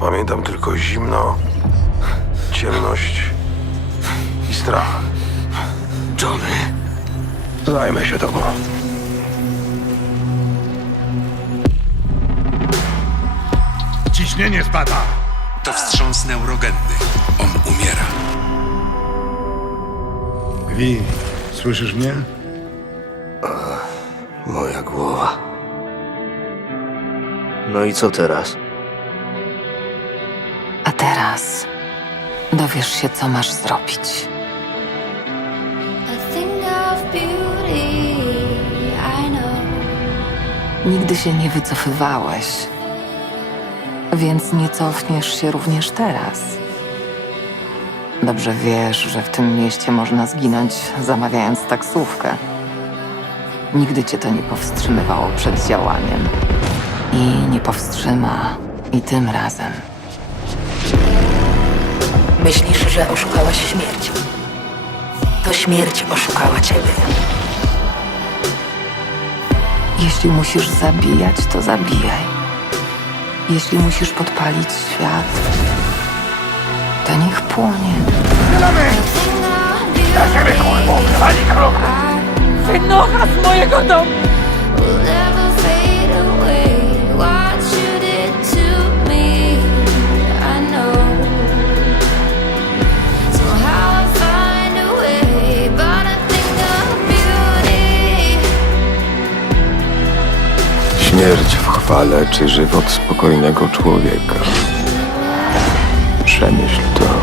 Pamiętam tylko zimno, ciemność i strach. Johnny, Zajmę się tobą. Ciśnienie spada. to wstrząs neurogenny. On umiera. Wi, słyszysz mnie? Moja głowa. No i co teraz? Teraz dowiesz się, co masz zrobić. Nigdy się nie wycofywałeś, więc nie cofniesz się również teraz. Dobrze wiesz, że w tym mieście można zginąć zamawiając taksówkę. Nigdy cię to nie powstrzymywało przed działaniem. I nie powstrzyma i tym razem. Myślisz, że oszukałaś śmierć. To śmierć oszukała ciebie. Jeśli musisz zabijać, to zabijaj. Jeśli musisz podpalić świat, to niech płonie. Wynocha z mojego domu! Śmierć w chwale czy żywot spokojnego człowieka? Przemyśl to.